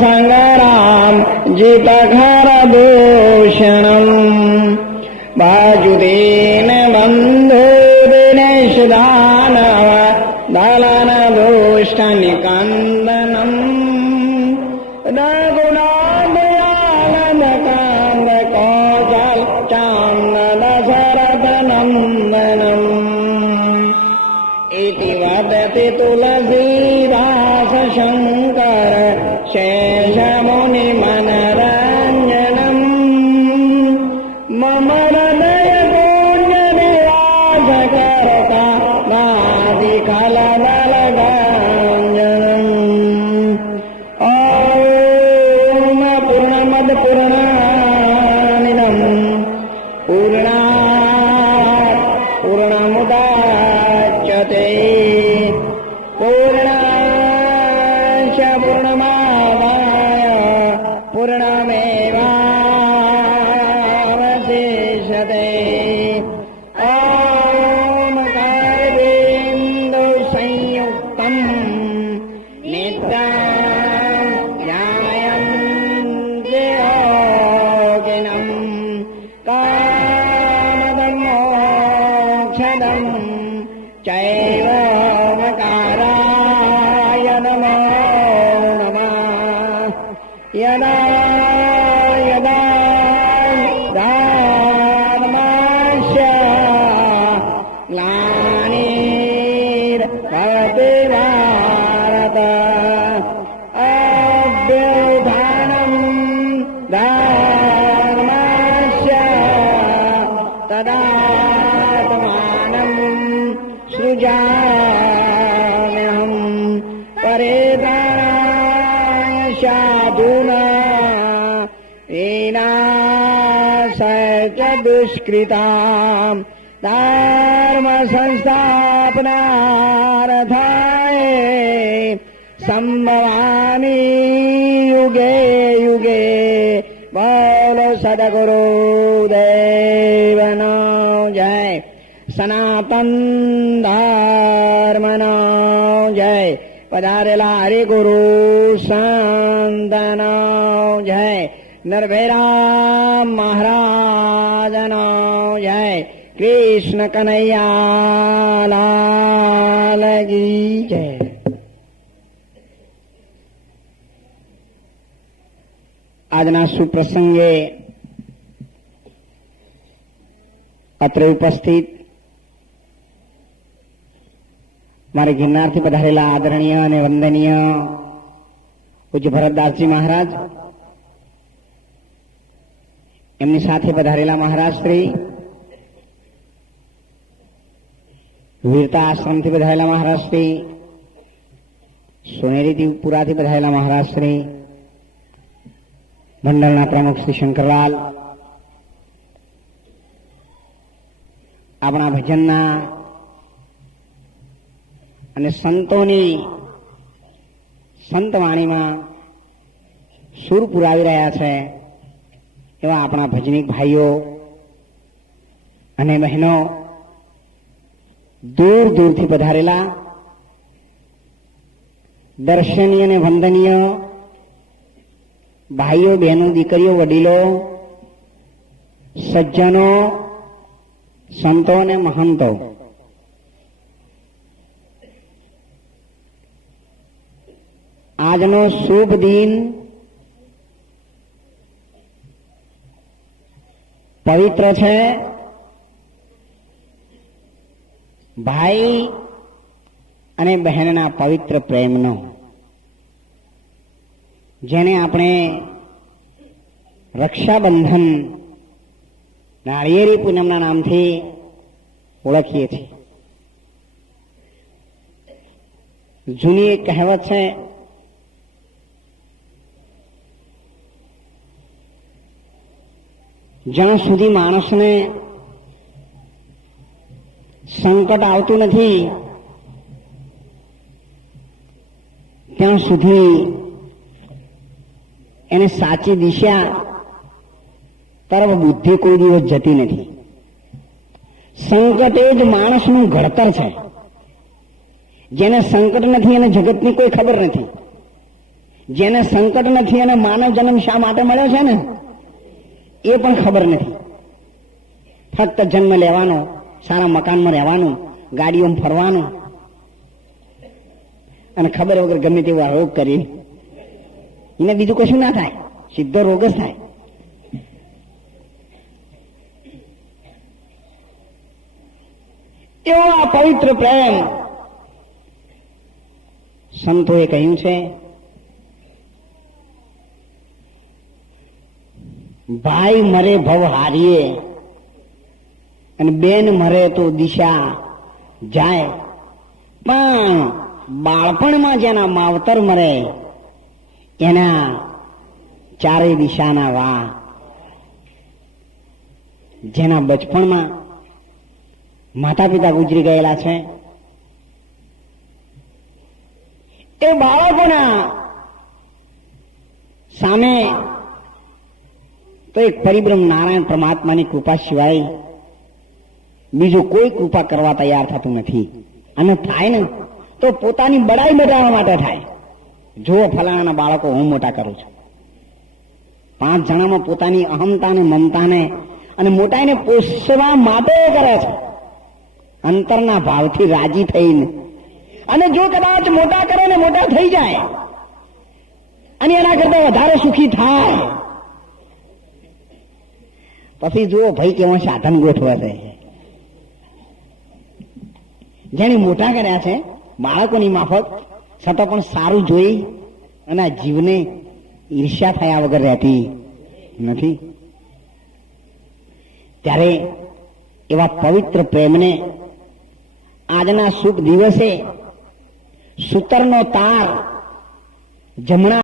સંગ્રામ જીત ખર ભૂષણમ બાજુદીન બંધુ દિનેશ દાનવ દલન દુષ્ટ નિકંદનમ રઘુનાથયાનંદ કાંદ કૌશલ ચાંદ દશરથ નંદનમ ઇતિ વદતિ તુલસીદાસ શંકર શેષ મુનિ મનરંજનમ મમ હૃદય પુણ્ય નિવાસ કરતા નાદિ કલદલ ગંજનમ ઓમ પૂર્ણમદ પૂર્ણામિદં પૂર્ણાત પૂર્ણમુદચ્યતે પૂર્ણાંચ પૂર્ણમાદાય પૂર્ણમેવાવશિષ્યતે ઓમ કારબિંદુ સંયુક્તમ નિત્યં ધ્યાયન્તિ યોગિનં કામદં મોક્ષદં ચૈવ કારાય નમો નમઃ યદા યદા ધર્મસ્ય ગ્લાનિર્ભવતિ ભારત અભ્યુત્થાનમ ધર્મસ્ય તદાત્માનમ સૃજામ્યહં પરિત્રાણાય સાધૂનાં વિનાશાય ચ દુષ્કૃતાં ધર્મ સંસ્થાપનાર્થાય સંભવામિ યુગે યુગે બોલો સદગુરુદેવનો જય સનાતન ધર્મનો જય પધારેલા હરિગુરુ સંતનો જય નરભૈરામ મહારાજનો જય કૃષ્ણ કનૈયા લાલ કી જય. આજના સુપ્રસંગે અત્રે ઉપસ્થિત મારે ગિરનારથી પધારેલા આદરણીય અને વંદનીય પૂજ્ય ભરતદાસજી મહારાજ, એમની સાથે પધારેલા મહારાજ શ્રી, વીરતા આશ્રમથી પધારેલા મહારાજ શ્રી, સોનેરીપુરાથી પધારેલા મહારાજ શ્રી, મંડળના પ્રમુખ શ્રી શંકરલાલ, આપણા ભજનના અને સંતોની સંતવાણીમાં સુર પુરાવી રહ્યા છે એવા આપણા ભજનીક ભાઈઓ અને બહેનો, દૂર દૂરથી પધારેલા દર્શનીય અને વંદનીય ભાઈઓ, બહેનો, દીકરીઓ, વડીલો, સજ્જનો, સંતો અને મહંતો, આજનો શુભ દિન પવિત્ર છે. ભાઈ અને બહેનના પવિત્ર પ્રેમનો, જેને આપણે રક્ષાબંધન નાળિયેરી પૂનમના નામથી ઓળખીએ છીએ. જૂની એક કહેવત છે, જ્યાં સુધી માણસને સંકટ આવતું નથી ત્યાં સુધી એને સાચી દિશા તરફ બુદ્ધિ કોઈ દિવસ જતી નથી. સંકટ એ જ માણસનું ઘડતર છે. જેને સંકટ નથી એને જગતની કોઈ ખબર નથી. જેને સંકટ નથી અને માનવ જન્મ શા માટે મળ્યો છે ને એ પણ ખબર નથી. ફક્ત જન્મ લેવાનો, સારા મકાનમાં રહેવાનું, ગાડીઓમાં ફરવાનું અને ખબર વગર ગમે તેવો રોગ કરી એને બીજું કશું ના થાય, સીધો રોગ જ થાય. એવો આ પવિત્ર પ્રેમ સંતોએ કહ્યું છે, ભાઈ મરે ભવ હારીએ અને બેન મરે તો દિશા જાય, પણ બાળપણમાં જેના માવતર મરે એના ચારે દિશાના વા. જેના બચપણમાં માતા પિતા ગુજરી ગયેલા છે એ બાળકોના સામે તો એક પરિબ્રહ્મ નારાયણ પરમાત્માની કૃપા સિવાય બીજું કોઈ કૃપા કરવા તૈયાર થતું નથી. અને થાય ને તો પોતાની બડાઈ બતાવવા માટે થાય. જો ફલાણાના બાળકો હું મોટા કરું છું. 5 જણામાં પોતાની અહમતાને મમતાને અને મોટાઈને પોષવા માટે કરે છે, અંતરના ભાવથી રાજી થઈને. અને જો કદાચ મોટા કરે ને મોટા થઈ જાય અને એના કરતા વધારે સુખી થાય પછી જુઓ ભાઈ કેવા સાધન ગોઠવે છે. જેને મોટા કર્યા છે બાળકોની માફક, છતાં પણ સારું જોઈ અને આ જીવને ઈર્ષ્યા થયા વગર રહેતી નથી. ત્યારે એવા પવિત્ર પ્રેમને આજના શુભ દિવસે સૂતરનો તાર જમણા